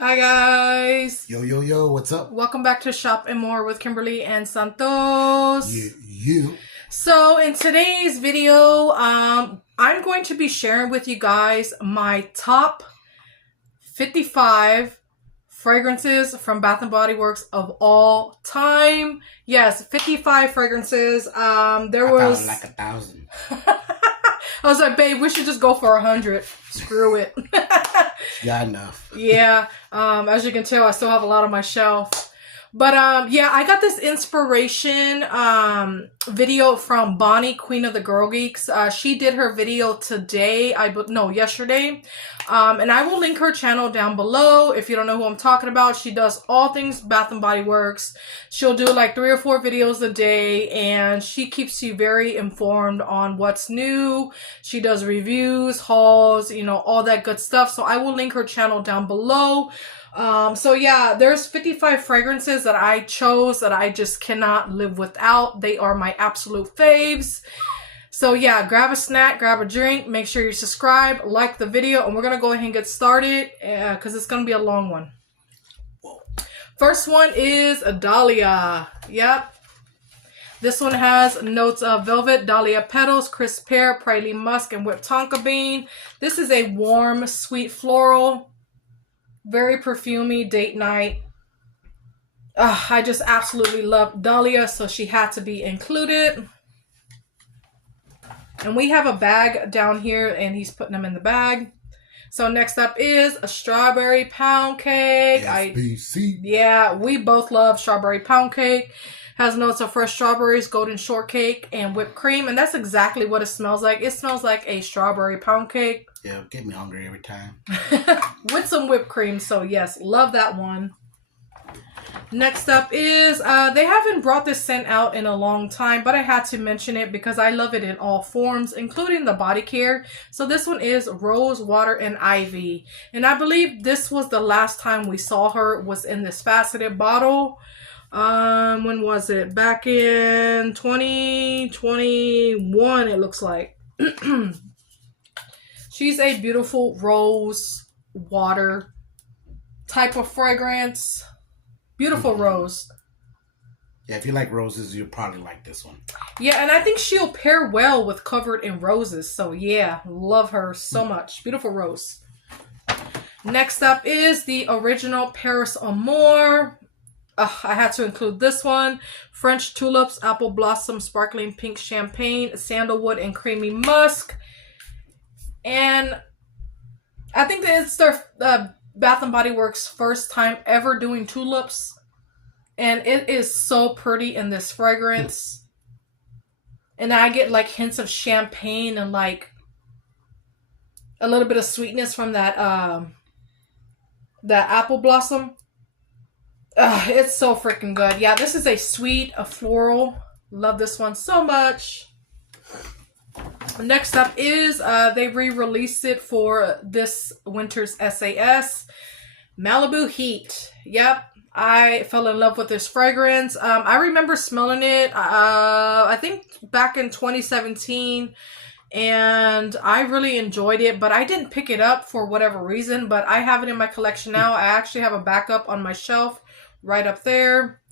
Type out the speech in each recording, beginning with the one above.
Hi guys. Yo, yo, yo, what's up? Welcome back to Shop and More with Kimberly and Santos. You. So in today's video, I'm going to be sharing with you guys my top 55 fragrances from Bath & Body Works of all time. Yes, 55 fragrances. There was like 1,000. I was like, babe, we should just go for 100. Screw it. Yeah, enough. Yeah. As you can tell, I still have a lot on my shelf. But yeah, I got this inspiration video from Bonnie, Queen of the Girl Geeks. She did her video today, yesterday. And I will link her channel down below if you don't know who I'm talking about. She does all things Bath & Body Works. She'll do like 3 or 4 videos a day, and she keeps you very informed on what's new. She does reviews, hauls, you know, all that good stuff. So I will link her channel down below. So yeah, there's 55 fragrances that I chose that I just cannot live without. They are my absolute faves. So yeah, grab a snack, grab a drink, make sure you subscribe, like the video, and we're going to go ahead and get started because it's going to be a long one. First one is Dahlia. Yep. This one has notes of velvet, dahlia petals, crisp pear, praline musk, and whipped tonka bean. This is a warm, sweet floral. Very perfumey date night. I just absolutely love Dahlia, so she had to be included. And we have a bag down here, and he's putting them in the bag. So next up is a strawberry pound cake. SBC. Yeah, we both love strawberry pound cake. Has notes of fresh strawberries, golden shortcake, and whipped cream. And that's exactly what it smells like. It smells like a strawberry pound cake. Yeah, get me hungry every time. With some whipped cream. So yes, love that one. Next up is, they haven't brought this scent out in a long time, but I had to mention it because I love it in all forms, including the body care. So this one is Rose, Water, and Ivy. And I believe this was the last time we saw her was in this faceted bottle. When was it? Back in 2021, it looks like. She's a beautiful rose water type of fragrance. Beautiful rose. Yeah, if you like roses, you'll probably like this one. Yeah, and I think she'll pair well with Covered in Roses. So yeah, love her so much. Beautiful rose. Next up is the original Paris Amour. I had to include this one. French tulips, apple blossom, sparkling pink champagne, sandalwood, and creamy musk. And I think that it's their Bath & Body Works first time ever doing tulips. And it is so pretty in this fragrance. And I get like hints of champagne and like a little bit of sweetness from that apple blossom. It's so freaking good. Yeah, this is a sweet, a floral. Love this one so much. Next up is, they re-released it for this winter's SAS. Malibu Heat. Yep, I fell in love with this fragrance. I remember smelling it, I think back in 2017. And I really enjoyed it, but I didn't pick it up for whatever reason. But I have it in my collection now. I actually have a backup on my shelf right up there.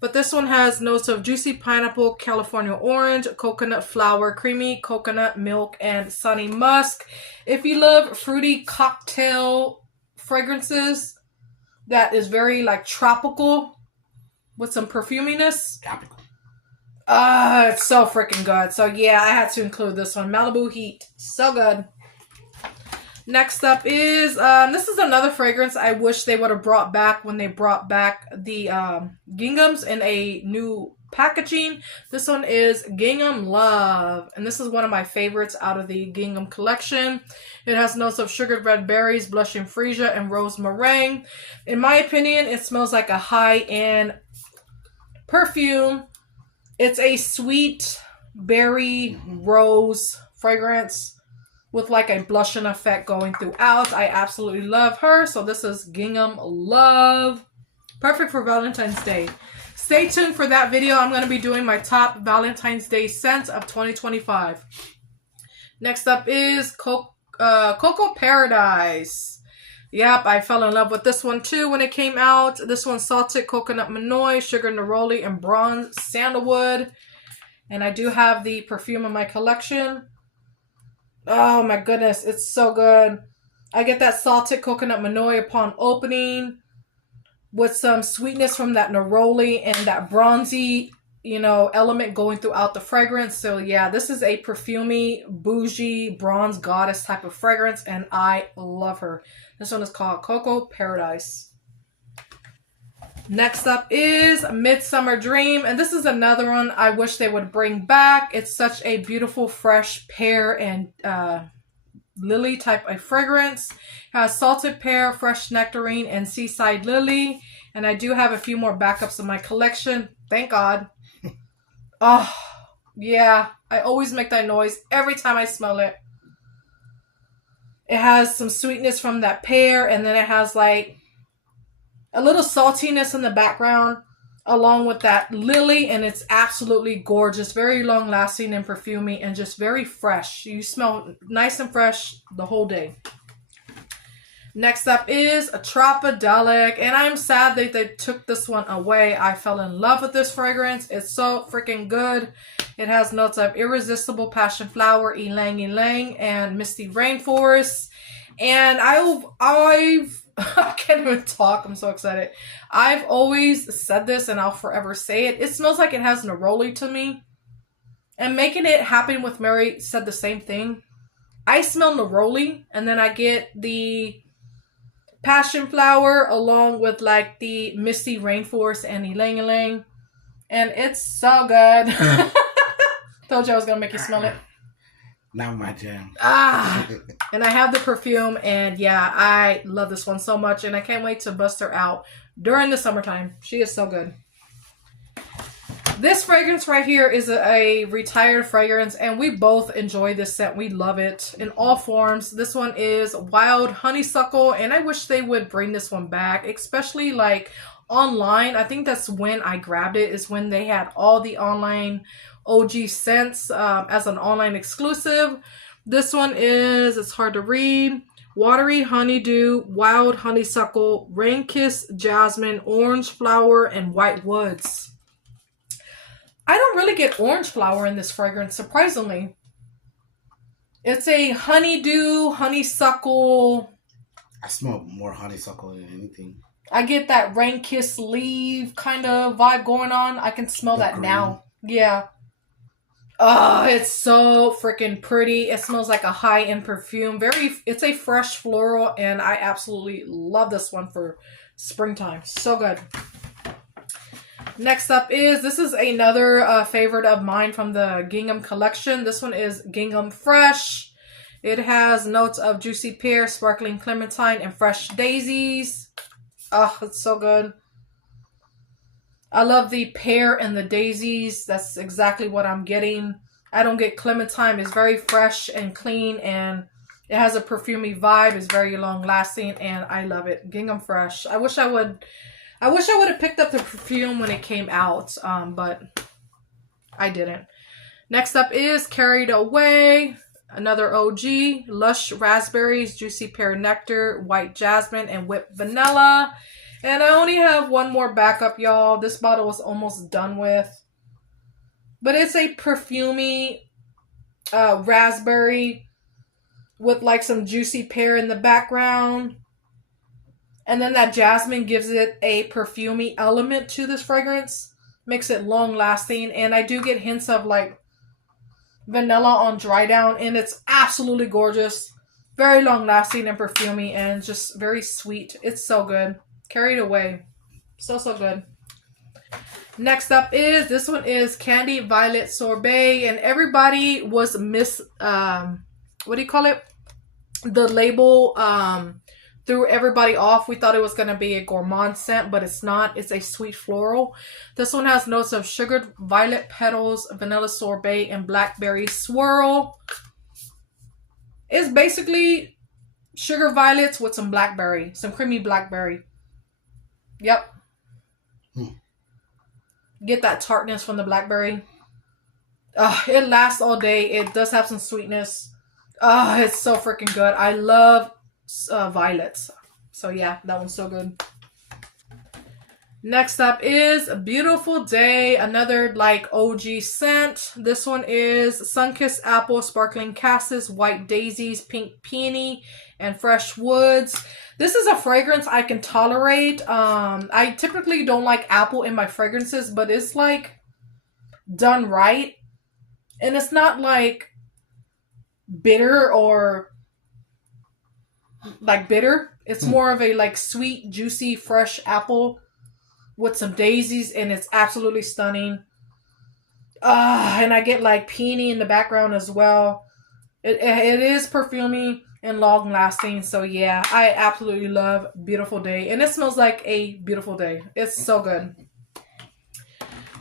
But this one has notes of juicy pineapple, California orange, coconut flower, creamy coconut milk, and sunny musk. If you love fruity cocktail fragrances, that is very like tropical with some perfuminess. Tropical. It's so freaking good. So yeah, I had to include this one. Malibu Heat. So good. Next up is, this is another fragrance I wish they would have brought back when they brought back the ginghams in a new packaging. This one is Gingham Love. And this is one of my favorites out of the gingham collection. It has notes of sugared red berries, blushing freesia, and rose meringue. In my opinion, it smells like a high-end perfume. It's a sweet berry rose fragrance with like a blushing effect going throughout. I absolutely love her. So this is Gingham Love. Perfect for Valentine's Day. Stay tuned for that video. I'm going to be doing my top Valentine's Day scents of 2025. Next up is Cocoa Paradise. Yep, I fell in love with this one too when it came out. This one's salted coconut manoi, sugar neroli, and bronze sandalwood. And I do have the perfume in my collection. Oh my goodness, it's so good. I get that salted coconut manoi upon opening with some sweetness from that neroli and that bronzy, element going throughout the fragrance. So yeah, this is a perfumey, bougie, bronze goddess type of fragrance, and I love her. This one is called Cocoa Paradise. Next up is Midsummer Dream, and this is another one I wish they would bring back. It's such a beautiful, fresh pear and lily type of fragrance. It has salted pear, fresh nectarine, and seaside lily. And I do have a few more backups in my collection. Thank God. Oh, yeah. I always make that noise every time I smell it. It has some sweetness from that pear, and then it has like a little saltiness in the background along with that lily, and it's absolutely gorgeous. Very long lasting and perfumey and just very fresh. You smell nice and fresh the whole day. Next up is a Tropidelic, and I'm sad that they took this one away. I fell in love with this fragrance. It's so freaking good. It has notes of irresistible passion flower, ylang ylang, and misty rainforest. And I can't even talk. I'm so excited. I've always said this, and I'll forever say it. It smells like it has neroli to me. And Making It Happen with Mary said the same thing. I smell neroli, and then I get the passion flower along with like the misty rainforest and ylang ylang, and it's so good. Told you I was gonna make you smell it. Not my jam. And I have the perfume, and yeah, I love this one so much, and I can't wait to bust her out during the summertime. She is so good. This fragrance right here is a retired fragrance, and we both enjoy this scent. We love it in all forms. This one is Wild Honeysuckle, and I wish they would bring this one back, especially like online. I think that's when I grabbed it, is when they had all the online OG scents as an online exclusive. This one is, it's hard to read, Watery Honeydew, Wild Honeysuckle, Rain Kiss Jasmine, Orange Flower, and White Woods. I don't really get orange flower in this fragrance, surprisingly. It's a honeydew, honeysuckle. I smell more honeysuckle than anything. I get that rain kiss leaf kind of vibe going on. I can smell that green. Now. Yeah. Oh, it's so freaking pretty. It smells like a high-end perfume. It's a fresh floral, and I absolutely love this one for springtime. So good. Next up this is another favorite of mine from the Gingham collection. This one is Gingham Fresh. It has notes of juicy pear, sparkling clementine, and fresh daisies. Oh, it's so good. I love the pear and the daisies. That's exactly what I'm getting. I don't get clementine. It's very fresh and clean, and it has a perfumey vibe. It's very long lasting, and I love it. Gingham Fresh. I wish I would have picked up the perfume when it came out, but I didn't. Next up is Carried Away, another OG. Lush Raspberries, Juicy Pear Nectar, White Jasmine, and Whipped Vanilla. And I only have one more backup, y'all. This bottle was almost done with. But it's a perfumey raspberry with like some juicy pear in the background. And then that jasmine gives it a perfumey element to this fragrance. Makes it long lasting. And I do get hints of like vanilla on dry down. And it's absolutely gorgeous. Very long lasting and perfumey. And just very sweet. It's so good. Carried Away. So good. Next up this one is Candy Violet Sorbet. And everybody was what do you call it? The label threw everybody off. We thought it was going to be a gourmand scent, but it's not. It's a sweet floral. This one has notes of sugared violet petals, vanilla sorbet, and blackberry swirl. It's basically sugar violets with some blackberry, some creamy blackberry. Yep. Get that tartness from the blackberry. It lasts all day. It does have some sweetness. It's so freaking good. I love violets. So yeah, that one's so good. Next up is Beautiful Day, another like OG scent. This one is Sunkissed Apple, Sparkling Cassis, White Daisies, Pink Peony, and Fresh Woods. This is a fragrance I can tolerate. I typically don't like apple in my fragrances, but it's like done right. And it's not like bitter or like bitter. It's more of a like sweet, juicy, fresh apple with some daisies, and it's absolutely stunning. And I get like peony in the background as well. It is perfumey and long lasting. So yeah, I absolutely love Beautiful Day, and it smells like a beautiful day. It's so good.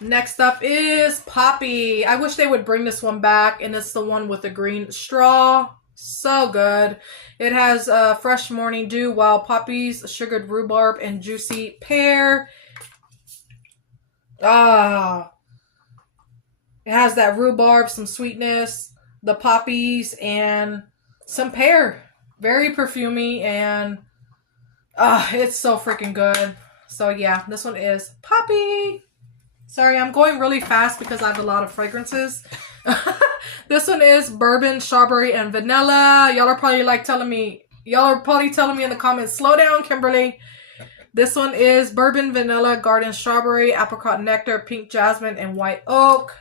Next up is Poppy. I wish they would bring this one back, and it's the one with the green straw. So good. It has fresh morning dew, wild poppies, sugared rhubarb, and juicy pear. It has that rhubarb, some sweetness, the poppies, and some pear. Very perfumey, and it's so freaking good. So yeah, this one is Poppy. Sorry, I'm going really fast because I have a lot of fragrances. This one is Bourbon, Strawberry, and Vanilla. Y'all are probably telling me in the comments, slow down, Kimberly. This one is Bourbon, Vanilla, Garden Strawberry, Apricot Nectar, Pink Jasmine, and White Oak.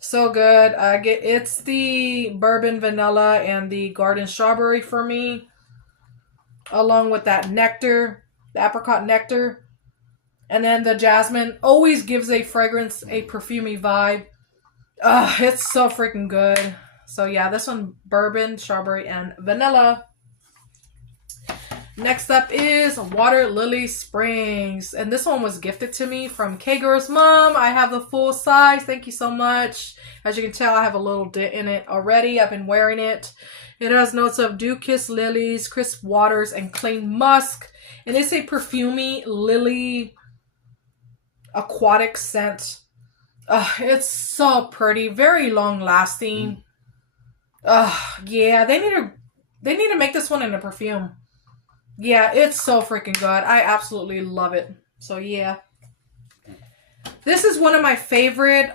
So good. It's the Bourbon, Vanilla, and the Garden Strawberry for me, along with that nectar, the Apricot Nectar. And then the Jasmine always gives a fragrance, a perfumey vibe. It's so freaking good. So yeah, this one, Bourbon, Strawberry, and Vanilla. Next up is Water Lily Springs. And this one was gifted to me from K-Girl's mom. I have the full size. Thank you so much. As you can tell, I have a little dent in it already. I've been wearing it. It has notes of dew-kissed lilies, crisp waters, and clean musk. And it's a perfumey lily aquatic scent. It's so pretty. Very long lasting. Yeah, they need to make this one in a perfume. Yeah, it's so freaking good. I absolutely love it. So yeah. This is one of my favorite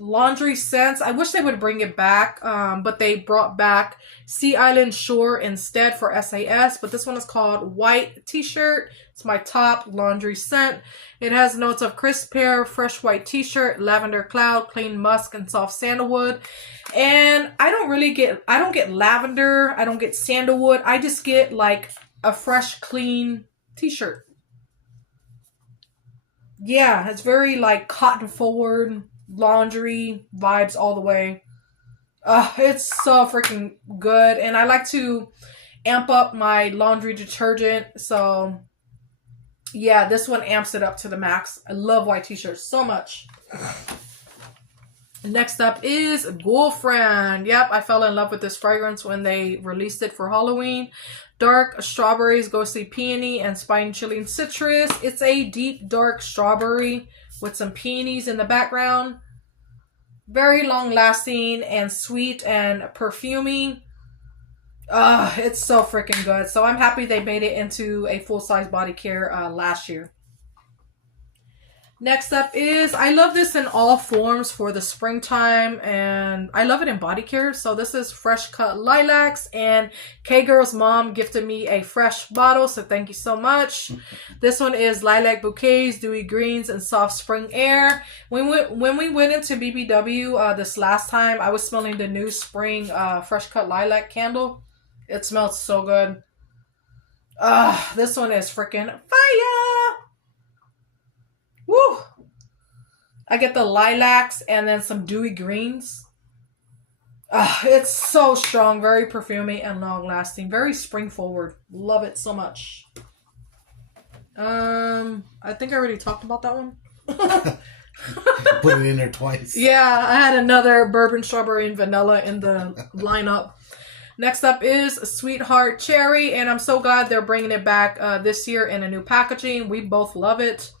laundry scents. I wish they would bring it back, but they brought back Sea Island Shore instead for SAS. But this one is called White T-Shirt. It's my top laundry scent. It has notes of crisp pear, fresh white T-shirt, lavender cloud, clean musk, and soft sandalwood. And I don't get lavender. I don't get sandalwood. I just get like a fresh, clean T-shirt. Yeah, it's very like cotton forward laundry vibes all the way. It's so freaking good. And I like to amp up my laundry detergent. So yeah, this one amps it up to the max. I love white T-shirts so much. Next up is Girlfriend. Yep, I fell in love with this fragrance when they released it for Halloween. Dark strawberries, ghostly peony, and spine-chilling citrus. It's a deep dark strawberry with some peonies in the background. Very long-lasting and sweet and perfumey. It's so freaking good. So I'm happy they made it into a full-size body care last year. Next up is, I love this in all forms for the springtime, and I love it in body care. So this is Fresh Cut Lilacs, and K-Girl's mom gifted me a fresh bottle, so thank you so much. This one is Lilac Bouquets, Dewy Greens, and Soft Spring Air. When we went into BBW this last time, I was smelling the new spring Fresh Cut Lilac candle. It smells so good. This one is freaking fire! Woo! I get the lilacs and then some dewy greens. It's so strong, very perfumey and long lasting. Very spring forward. Love it so much. I think I already talked about that one. Put it in there twice. Yeah, I had another bourbon, strawberry, and vanilla in the lineup. Next up is Sweetheart Cherry, and I'm so glad they're bringing it back this year in a new packaging. We both love it.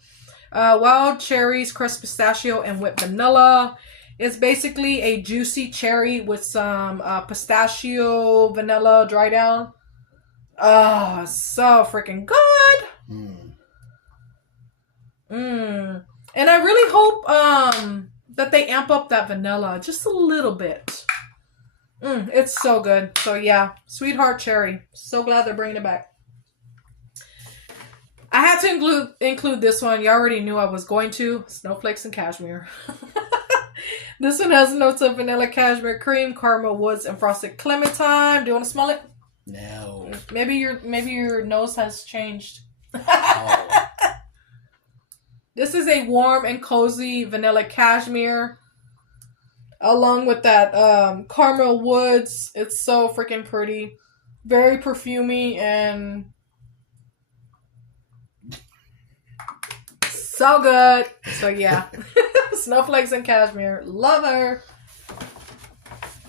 Wild cherries, crushed pistachio, and whipped vanilla. It's basically a juicy cherry with some pistachio, vanilla, dry down. Oh, so freaking good. And I really hope that they amp up that vanilla just a little bit. It's so good. So yeah, Sweetheart Cherry. So glad they're bringing it back. I had to include this one. You already knew I was going to. Snowflakes and Cashmere. This one has notes of vanilla, cashmere cream, caramel woods, and frosted clementine. Do you want to smell it? No. Maybe your nose has changed. Oh. This is a warm and cozy vanilla cashmere, along with that caramel woods. It's so freaking pretty, very perfumey, and so good. So yeah. Snowflakes and Cashmere. Love her.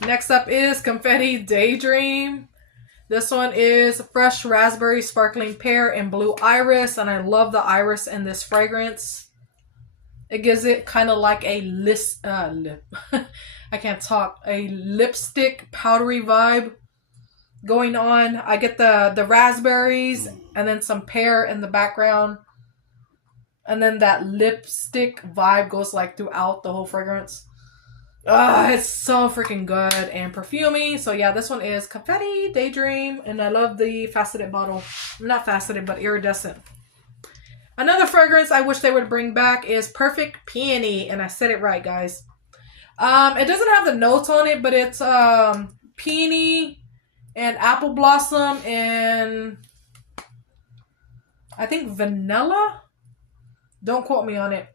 Next up is Confetti Daydream. This one is fresh raspberry, sparkling pear, and blue iris. And I love the iris in this fragrance. It gives it kind of like a I can't talk. A lipstick powdery vibe going on. I get the raspberries and then some pear in the background. And then that lipstick vibe goes like throughout the whole fragrance. It's so freaking good and perfumey. So yeah, this one is Confetti Daydream. And I love the faceted bottle. Not faceted, but iridescent. Another fragrance I wish they would bring back is Perfect Peony. And I said it right, guys. It doesn't have the notes on it, but it's peony and apple blossom and I think vanilla. Don't quote me on it.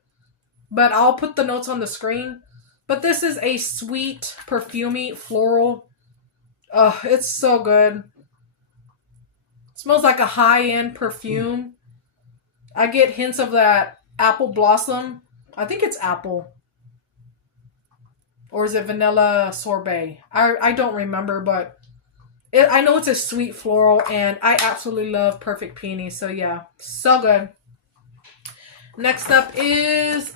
But I'll put the notes on the screen. But this is a sweet, perfumey, floral. It's so good. It smells like a high-end perfume. I get hints of that apple blossom. I think it's apple. Or is it vanilla sorbet? I don't remember, but I know it's a sweet floral. And I absolutely love Perfect Peony. So yeah, so good. Next up is,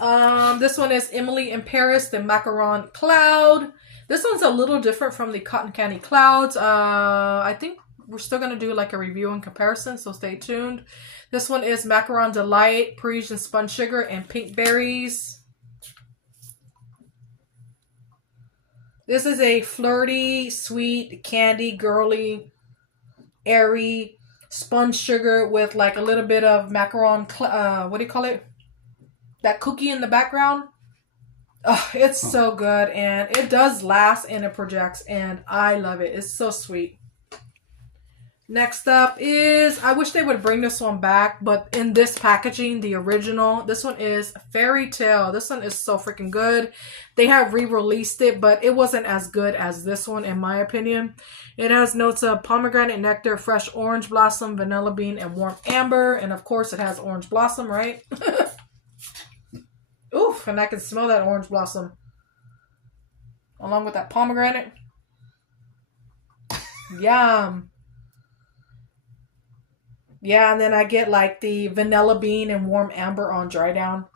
this one is Emily in Paris, the Macaron Cloud. This one's a little different from the Cotton Candy Clouds. I think we're still going to do like a review and comparison, so stay tuned. This one is Macaron Delight, Parisian Spun Sugar, and Pink Berries. This is a flirty, sweet, candy, girly, airy, spun sugar with like a little bit of macaron, what do you call it? That cookie in the background. It's so good and it does last and it projects and I love it. It's so sweet. Next up is, I wish they would bring this one back, but in this packaging, the original, this one is Fairy Tale. This one is so freaking good. They have re-released it, but it wasn't as good as this one in my opinion. It has notes of pomegranate nectar, fresh orange blossom, vanilla bean, and warm amber. And of course it has orange blossom, right? Oof, and I can smell that orange blossom. Along with that pomegranate. Yum. Yeah, and then I get like the vanilla bean and warm amber on dry down.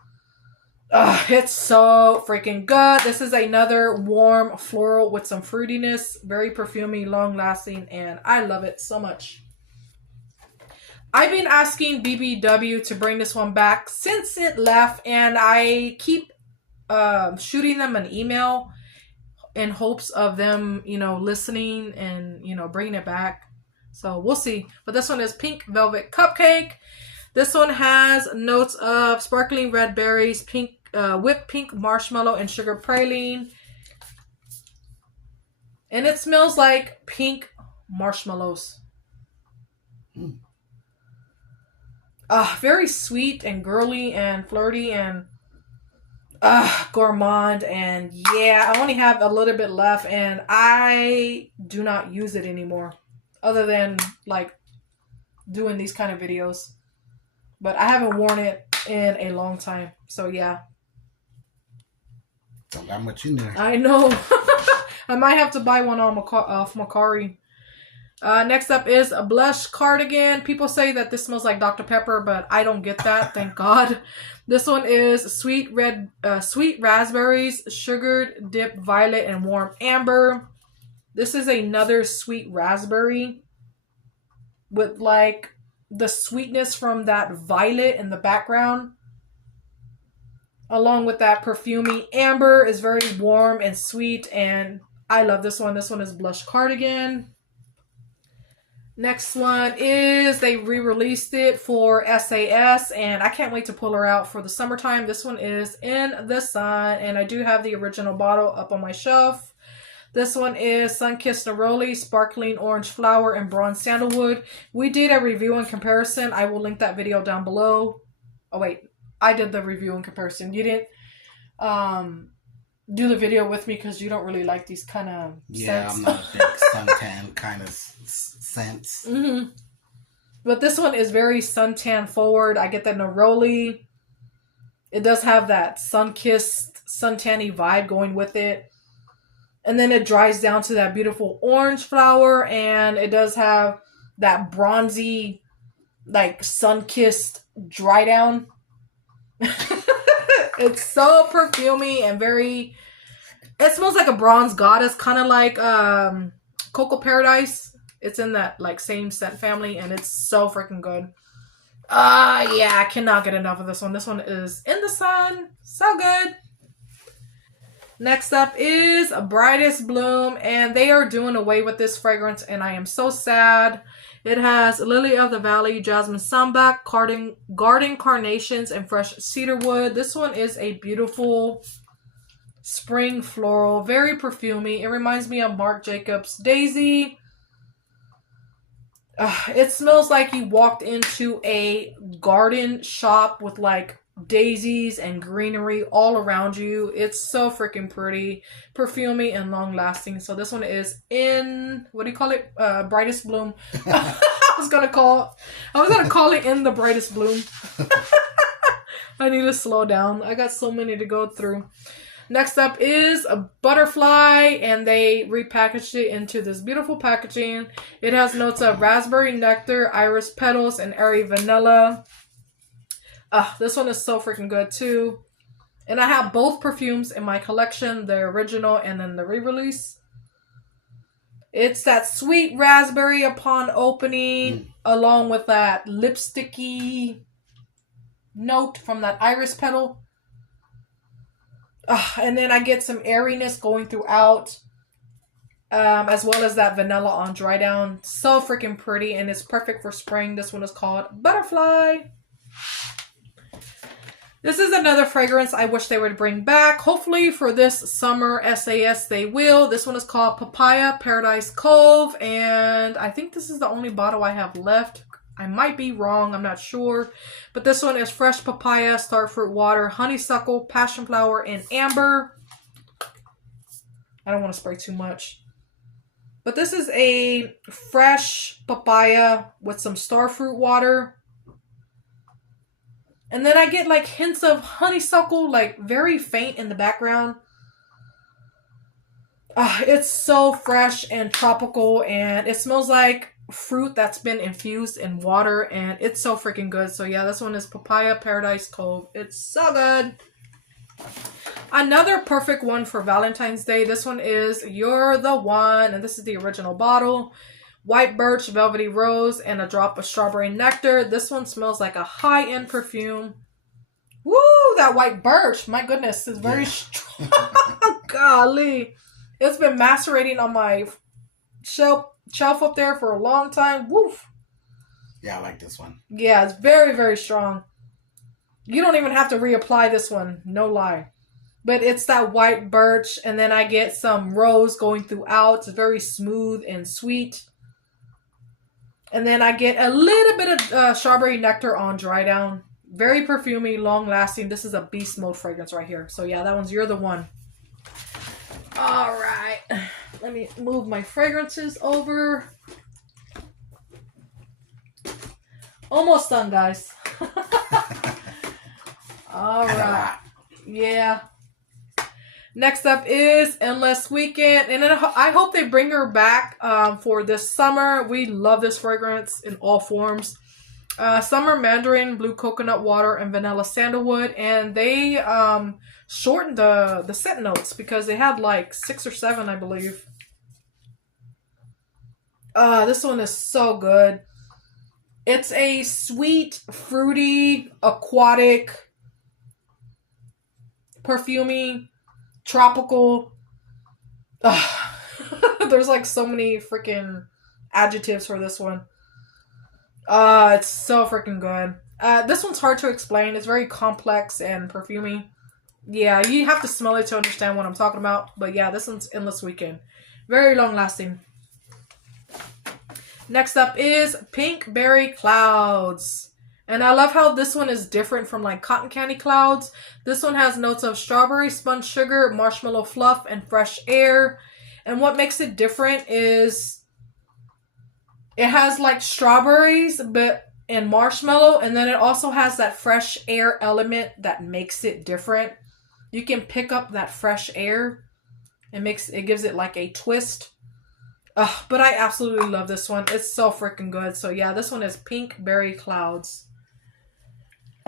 It's so freaking good. This is another warm floral with some fruitiness. Very perfumey, long lasting, and I love it so much. I've been asking BBW to bring this one back since it left, and I keep shooting them an email in hopes of them, listening and, bringing it back. So we'll see. But this one is Pink Velvet Cupcake. This one has notes of sparkling red berries, pink, whipped pink marshmallow, and sugar praline. And it smells like pink marshmallows. Very sweet and girly and flirty and gourmand. And yeah, I only have a little bit left and I do not use it anymore. Other than like doing these kind of videos. But I haven't worn it in a long time. So yeah. Don't got much in there. I know. I might have to buy one off MERCARI. Next up is a blush cardigan. People say that this smells like Dr. Pepper, but I don't get that. Thank God. This one is sweet raspberries, sugared dip violet, and warm amber. This is another sweet raspberry with like the sweetness from that violet in the background. Along with that perfumey amber is very warm and sweet, and I love this one. This one is blush cardigan. Next one is they re-released it for SAS, and I can't wait to pull her out for the summertime. This one is In the Sun, and I do have the original bottle up on my shelf. This one is Sunkissed Neroli, Sparkling Orange Flower, and Bronze Sandalwood. We did a review and comparison. I will link that video down below. Oh, wait. I did the review and comparison. You didn't do the video with me because you don't really like these kind of scents. I'm not a big suntan kind of scents. Mm-hmm. But this one is very suntan forward. I get that neroli. It does have that sun-kissed, suntanny vibe going with it. And then it dries down to that beautiful orange flower. And it does have that bronzy, like sun-kissed dry down. It's so perfumey and very... It smells like a bronze goddess, kind of like Cocoa Paradise. It's in that like same scent family, and it's so freaking good. Yeah, I cannot get enough of this one. This one is In the Sun. So good. Next up is Brightest Bloom, and they are doing away with this fragrance, and I am so sad. It has Lily of the Valley, Jasmine Sambac, Garden Carnations, and Fresh Cedarwood. This one is a beautiful spring floral, very perfumey. It reminds me of Marc Jacobs Daisy. It smells like you walked into a garden shop with like daisies and greenery all around you. It's so freaking pretty, perfumey, and long lasting. So this one is in, what do you call it? Brightest Bloom. I was gonna call it In the Brightest Bloom. I need to slow down. I got so many to go through. Next up is a Butterfly, and they repackaged it into this beautiful packaging. It has notes of raspberry nectar, iris petals, and airy vanilla. This one is so freaking good too. And I have both perfumes in my collection, the original and then the re-release. It's that sweet raspberry upon opening, along with that lipsticky note from that iris petal. And then I get some airiness going throughout, as well as that vanilla on dry down. So freaking pretty, and it's perfect for spring. This one is called Butterfly. This is another fragrance I wish they would bring back. Hopefully for this summer SAS they will. This one is called Papaya Paradise Cove, and I think this is the only bottle I have left. I might be wrong, I'm not sure. But this one is fresh papaya, starfruit water, honeysuckle, passion flower, and amber. I don't want to spray too much. But this is a fresh papaya with some starfruit water. And then I get like hints of honeysuckle, like very faint in the background. It's so fresh and tropical, and it smells like fruit that's been infused in water, and it's so freaking good. So yeah, this one is Papaya Paradise Cove. It's so good. Another perfect one for Valentine's Day. This one is You're the One, and this is the original bottle. White birch, velvety rose, and a drop of strawberry nectar. This one smells like a high-end perfume. Woo, that white birch, my goodness, is very strong. Golly. It's been macerating on my shelf up there for a long time. Woof. Yeah, I like this one. Yeah, it's very, very strong. You don't even have to reapply this one. No lie. But it's that white birch, and then I get some rose going throughout. It's very smooth and sweet. And then I get a little bit of strawberry nectar on dry down. Very perfumey, long lasting. This is a beast mode fragrance right here. So yeah, that one's You're the One. All right. Let me move my fragrances over. Almost done, guys. All right. Yeah. Next up is Endless Weekend. And then I hope they bring her back for this summer. We love this fragrance in all forms. Summer Mandarin, Blue Coconut Water, and Vanilla Sandalwood. And they shortened the scent notes because they had like 6 or 7, I believe. This one is so good. It's a sweet, fruity, aquatic, perfumey, tropical. There's like so many freaking adjectives for this one. It's so freaking good. This one's hard to explain. It's very complex and perfumey. Yeah, you have to smell it to understand what I'm talking about. But yeah, this one's Endless Weekend. Very long lasting. Next up is Pink Berry Clouds. And I love how this one is different from like Cotton Candy Clouds. This one has notes of strawberry, spun sugar, marshmallow fluff, and fresh air. And what makes it different is it has like strawberries and marshmallow. And then it also has that fresh air element that makes it different. You can pick up that fresh air. It gives it like a twist. But I absolutely love this one. It's so freaking good. So yeah, this one is Pink Berry Clouds.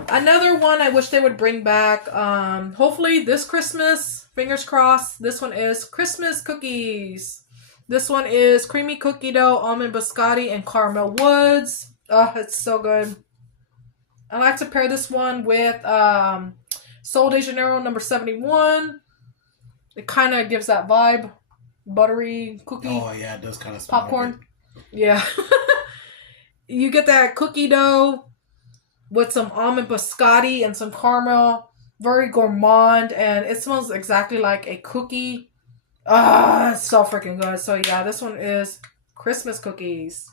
Another one I wish they would bring back. Hopefully this Christmas. Fingers crossed. This one is Christmas Cookies. This one is Creamy Cookie Dough, Almond Biscotti, and Caramel Woods. It's so good. I like to pair this one with Sol de Janeiro number 71. It kind of gives that vibe. Buttery cookie. Oh yeah, it does kind of smell popcorn. like it. Yeah. You get that cookie dough with some almond biscotti and some caramel. Very gourmand, and it smells exactly like a cookie. It's so freaking good. So yeah, this one is Christmas Cookies.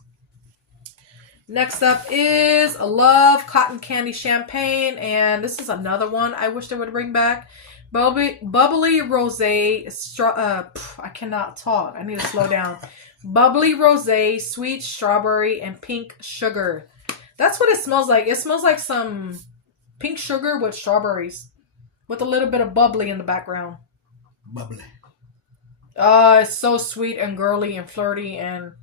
Next up is Love Cotton Candy Champagne, and this is another one I wish they would bring back. Bubbly Rosé, I cannot talk. I need to slow down. Bubbly Rosé, sweet strawberry, and pink sugar. That's what it smells like. It smells like some pink sugar with strawberries. With a little bit of bubbly in the background. Bubbly. It's so sweet and girly and flirty and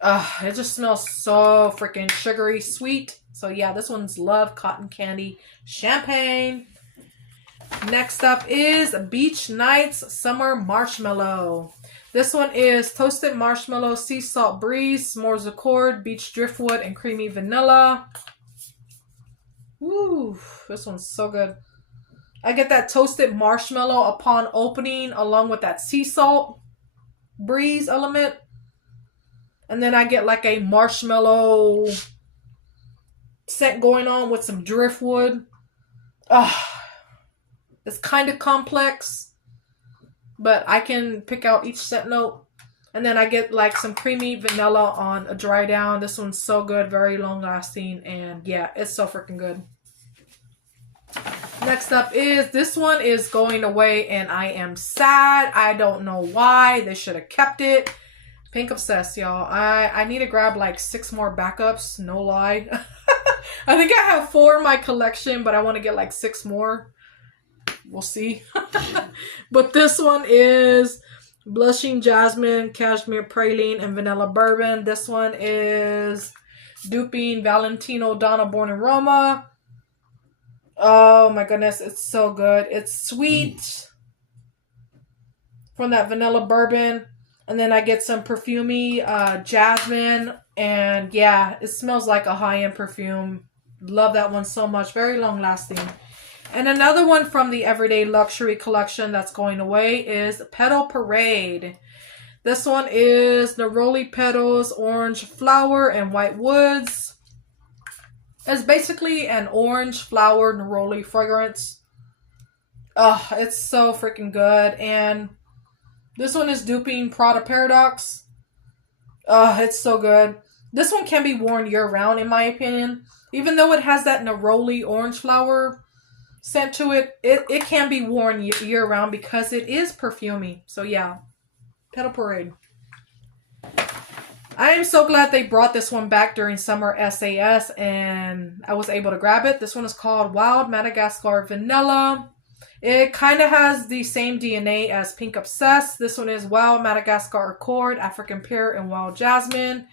it just smells so freaking sugary sweet. So yeah, this one's Love Cotton Candy Champagne. Next up is Beach Nights Summer Marshmallow. This one is Toasted Marshmallow, Sea Salt Breeze, S'mores Accord, Beach Driftwood, and Creamy Vanilla. Woo, this one's so good. I get that toasted marshmallow upon opening along with that sea salt breeze element. And then I get like a marshmallow scent going on with some driftwood. It's kind of complex, but I can pick out each scent note. And then I get like some creamy vanilla on a dry down. This one's so good, very long lasting, and yeah, it's so freaking good. Next up is, this one is going away and I am sad. I don't know why. They should have kept it. Pink Obsessed, y'all. I need to grab like 6 more backups, no lie. I think I have 4 in my collection, but I want to get like 6 more. We'll see. But this one is Blushing Jasmine, Cashmere Praline, and Vanilla Bourbon. This one is duping Valentino Donna Born in Roma. Oh my goodness, it's so good. It's sweet from that vanilla bourbon. And then I get some perfumey jasmine. And yeah, it smells like a high-end perfume. Love that one so much. Very long lasting. And another one from the Everyday Luxury collection that's going away is Petal Parade. This one is Neroli Petals, Orange Flower, and White Woods. It's basically an orange flower neroli fragrance. It's so freaking good. And this one is duping Prada Paradox. It's so good. This one can be worn year-round, in my opinion. Even though it has that neroli orange flower scent to it, it can be worn year-round because it is perfumey. So yeah, Petal Parade. I am so glad they brought this one back during summer SAS and I was able to grab it. This one is called Wild Madagascar Vanilla. It kind of has the same DNA as Pink Obsessed. This one is Wild Madagascar Accord, African Pear, and Wild Jasmine.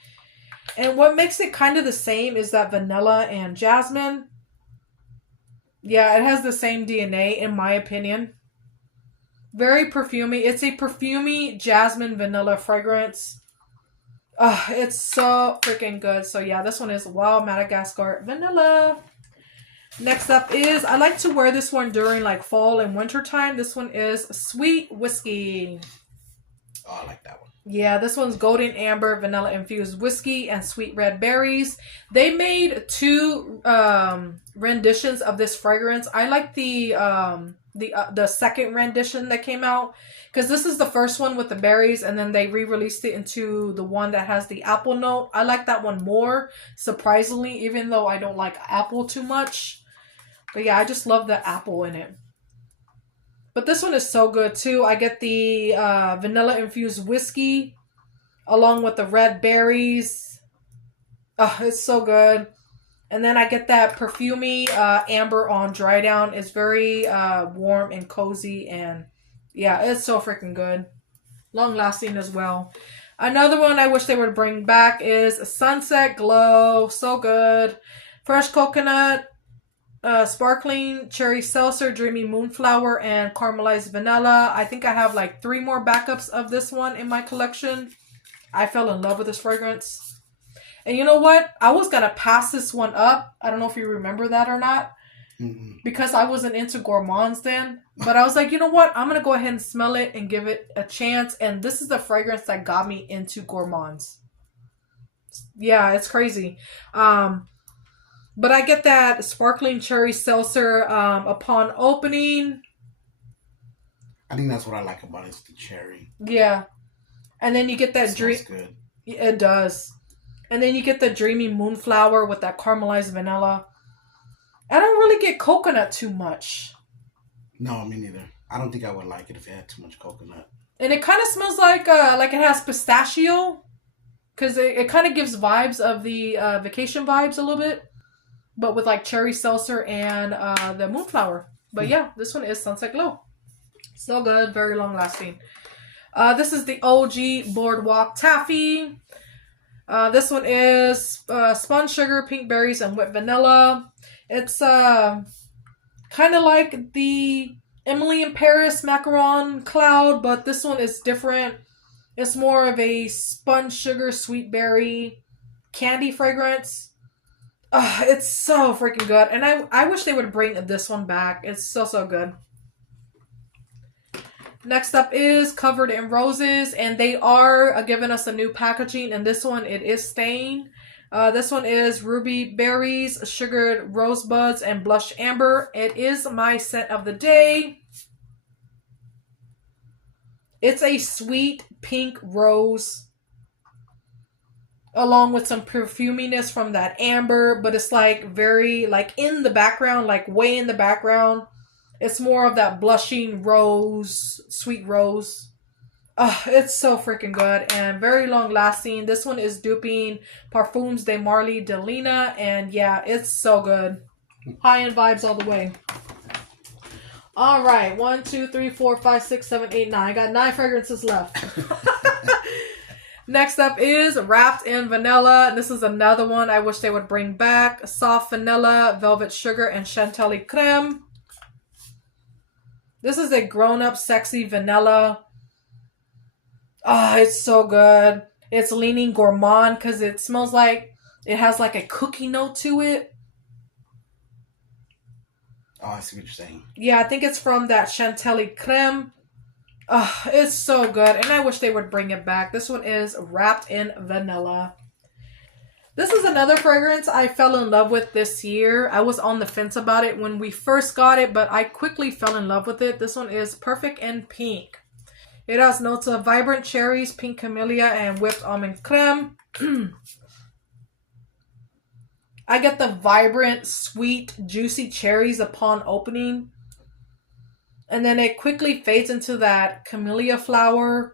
And what makes it kind of the same is that vanilla and jasmine. Yeah, it has the same DNA in my opinion. Very perfumey. It's a perfumey jasmine vanilla fragrance. It's so freaking good. So yeah, this one is Wild Madagascar Vanilla. Next up is, I like to wear this one during like fall and winter time. This one is Sweet Whiskey. Oh, I like that one. Yeah, this one's golden amber vanilla infused whiskey and sweet red berries. They made two renditions of this fragrance. I like the second rendition that came out because this is the first one with the berries, and then they re-released it into the one that has the apple note. I like that one more, surprisingly, even though I don't like apple too much. But yeah, I just love the apple in it. But this one is so good too. I get the vanilla infused whiskey along with the red berries. It's so good. And then I get that perfumey amber on dry down. It's very warm and cozy, and yeah, it's so freaking good. Long lasting as well. Another one I wish they would bring back is Sunset Glow. So good. Fresh coconut, sparkling cherry seltzer, dreamy moonflower, and caramelized vanilla. I think I have like 3 more backups of this one in my collection. I fell in love with this fragrance. And you know what? I was going to pass this one up. I don't know if you remember that or not. Mm-hmm. Because I wasn't into gourmands then. But I was like, you know what? I'm going to go ahead and smell it and give it a chance. And this is the fragrance that got me into gourmands. Yeah, it's crazy. But I get that sparkling cherry seltzer upon opening. I think that's what I like about it, is the cherry. Yeah. And then you get that It smells good. It does. And then you get the dreamy moonflower with that caramelized vanilla. I don't really get coconut too much. No, me neither. I don't think I would like it if it had too much coconut. And it kind of smells like it has pistachio. Because it kind of gives vibes of the vacation vibes a little bit. But with like cherry seltzer and the moonflower. But yeah, this one is Sunset Glow. So good. Very long lasting. This is the OG Boardwalk Taffy. This one is spun sugar, pink berries, and whipped vanilla. It's kind of like the Emily in Paris macaron cloud, but this one is different. It's more of a spun sugar, sweet berry candy fragrance. It's so freaking good. And I wish they would bring this one back. It's so good. Next up is Covered in Roses, and they are giving us a new packaging, and this one, it is staying. This one is Ruby Berries, Sugared Rosebuds, and Blush Amber. It is my scent of the day. It's a sweet pink rose, along with some perfuminess from that amber, but it's like very, like in the background, like way in the background. It's more of that blushing rose, sweet rose. It's so freaking good and very long lasting. This one is duping Parfums de Marly de Lina, and yeah, it's so good. High-end vibes all the way. All right, 1, 2, 3, 4, 5, 6, 7, 8, 9. I got 9 fragrances left. Next up is Wrapped in Vanilla. And this is another one I wish they would bring back. Soft Vanilla, Velvet Sugar, and Chantilly Creme. This is a grown-up sexy vanilla. It's so good. It's leaning gourmand because it smells like it has like a cookie note to it. Oh, I see what you're saying. Yeah, I think it's from that Chantilly Creme. It's so good, and I wish they would bring it back. This one is Wrapped in Vanilla. This is another fragrance I fell in love with this year. I was on the fence about it when we first got it, but I quickly fell in love with it. This one is Perfect in Pink. It has notes of vibrant cherries, pink camellia, and whipped almond creme. I get the vibrant, sweet, juicy cherries upon opening. And then it quickly fades into that camellia flower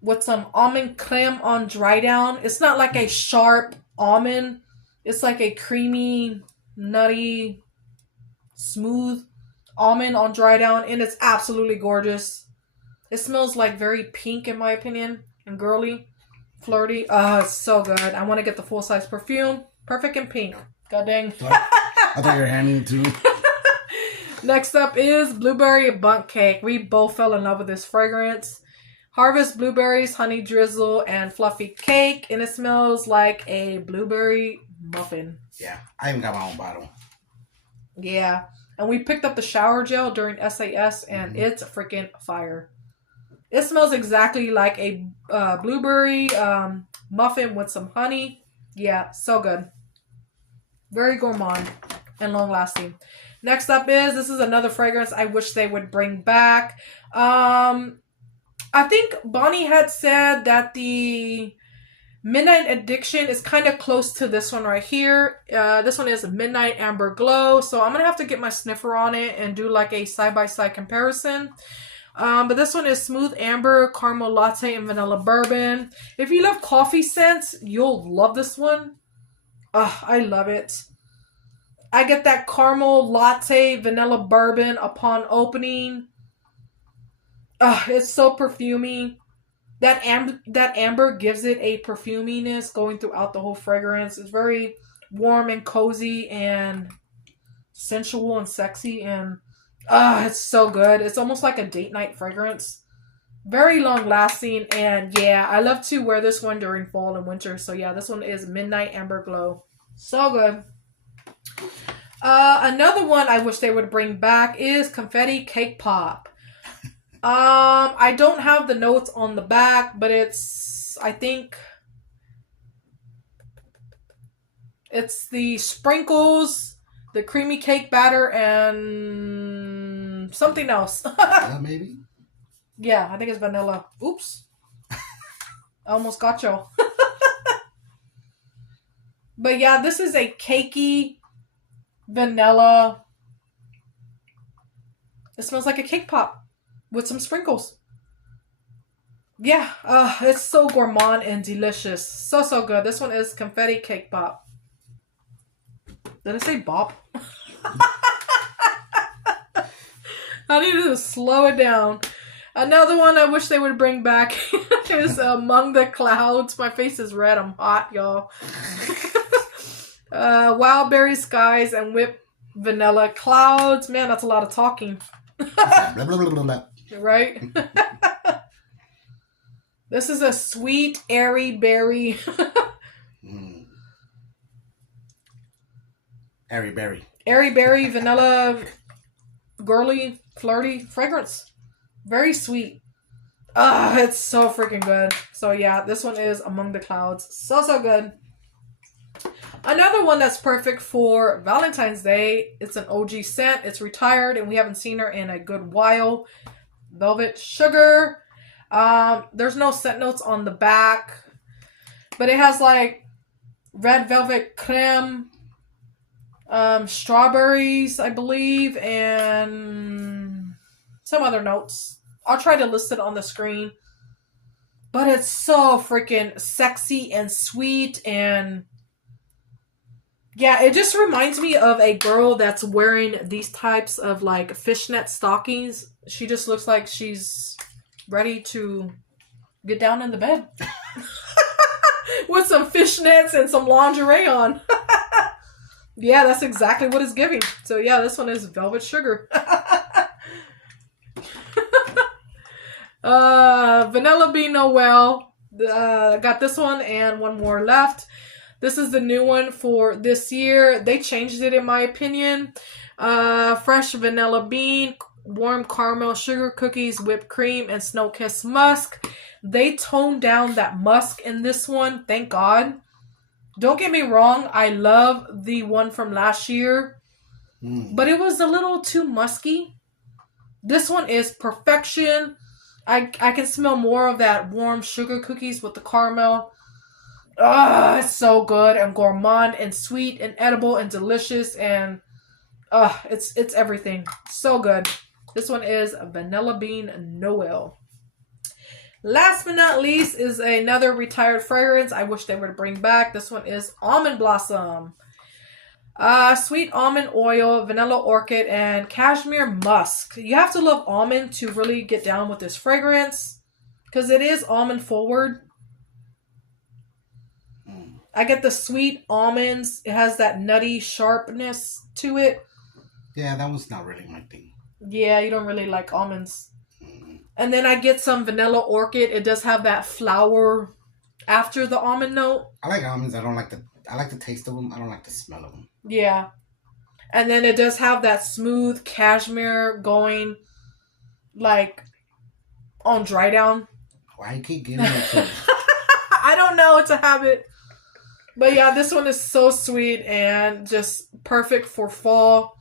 with some almond creme on dry down. It's not like a sharp almond. It's like a creamy, nutty, smooth almond on dry down, and it's absolutely gorgeous. It smells like very pink in my opinion, and girly, flirty. It's so good. I want to get the full size perfume. Perfect in pink. God dang. I thought you were handing it to me. Next up is Blueberry Bundt Cake. We both fell in love with this fragrance. Harvest blueberries, honey drizzle, and fluffy cake. And it smells like a blueberry muffin. Yeah, I even got my own bottle. Yeah. And we picked up the shower gel during SAS, and it's freaking fire. It smells exactly like a blueberry muffin with some honey. Yeah, so good. Very gourmand and long lasting. Next up this is another fragrance I wish they would bring back. I think Bonnie had said that the Midnight Addiction is kind of close to this one right here. This one is Midnight Amber Glow. So I'm going to have to get my sniffer on it and do like a side-by-side comparison. But this one is Smooth Amber, Caramel Latte, and Vanilla Bourbon. If you love coffee scents, you'll love this one. I love it. I get that Caramel Latte, Vanilla Bourbon upon opening. It's so perfumey. That amber gives it a perfuminess going throughout the whole fragrance. It's very warm and cozy and sensual and sexy, and it's so good. It's almost like a date night fragrance. Very long lasting, and yeah, I love to wear this one during fall and winter. So yeah, this one is Midnight Amber Glow. So good. Another one I wish they would bring back is Confetti Cake Pop. I don't have the notes on the back, but I think it's the sprinkles, the creamy cake batter, and something else. Maybe? Yeah, I think it's vanilla. Oops. I almost got y'all. But yeah, this is a cakey vanilla. It smells like a cake pop with some sprinkles. Yeah, it's so gourmand and delicious. So, so good. This one is Confetti Cake Pop. Did I say bop? I need to slow it down. Another one I wish they would bring back is Among the Clouds. My face is red. I'm hot, y'all. Wild Berry Skies and Whipped Vanilla Clouds. Man, that's a lot of talking. Blah, blah, blah, blah, blah. Right? This is a sweet, airy berry. Airy berry. Airy berry, vanilla, girly, flirty fragrance. Very sweet. It's so freaking good. So yeah, this one is Among the Clouds. So, so good. Another one that's perfect for Valentine's Day. It's an OG scent. It's retired and we haven't seen her in a good while. Velvet Sugar. There's no scent notes on the back, but it has like red velvet creme, strawberries, I believe, and some other notes. I'll try to list it on the screen. But it's so freaking sexy and sweet, and yeah, it just reminds me of a girl that's wearing these types of like fishnet stockings. She just looks like she's ready to get down in the bed with some fishnets and some lingerie on. Yeah, that's exactly what it's giving. So yeah, this one is Velvet Sugar. Vanilla Bean Noel. Got this one and one more left. This is the new one for this year. They changed it in my opinion. Fresh vanilla bean, warm caramel, sugar cookies, whipped cream, and snow kissed musk. They toned down that musk in this one. Thank God. Don't get me wrong. I love the one from last year. But it was a little too musky. This one is perfection. I can smell more of that warm sugar cookies with the caramel. It's so good and gourmand and sweet and edible and delicious, and it's everything. So good. This one is Vanilla Bean Noel. Last but not least is another retired fragrance I wish they would bring back. This one is Almond Blossom. Sweet almond oil, vanilla orchid, and cashmere musk. You have to love almond to really get down with this fragrance because it is almond forward. I get the sweet almonds. It has that nutty sharpness to it. Yeah, that was not really my thing. Yeah, you don't really like almonds. And then I get some vanilla orchid. It does have that flower after the almond note. I like almonds. I like the taste of them. I don't like the smell of them. Yeah. And then it does have that smooth cashmere going like on dry down. Why you keep getting it to I don't know. It's a habit. But yeah, this one is so sweet and just perfect for fall.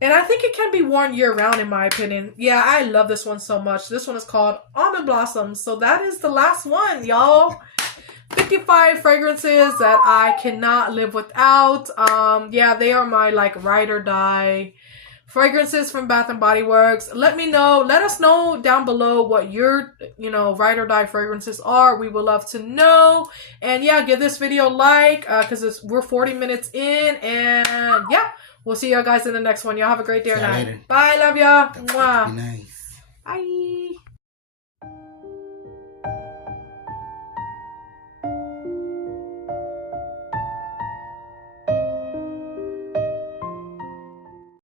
And I think it can be worn year round in my opinion. Yeah, I love this one so much. This one is called Almond Blossoms. So that is the last one, y'all. 55 fragrances that I cannot live without. Yeah, they are my like ride or die fragrances from Bath and Body Works. Let us know down below what your, ride or die fragrances are. We would love to know. And yeah, give this video a like, because we're 40 minutes in. And yeah, we'll see you guys in the next one. Y'all have a great day or night. Later. Bye, love ya. Be Mwah. nice. Bye.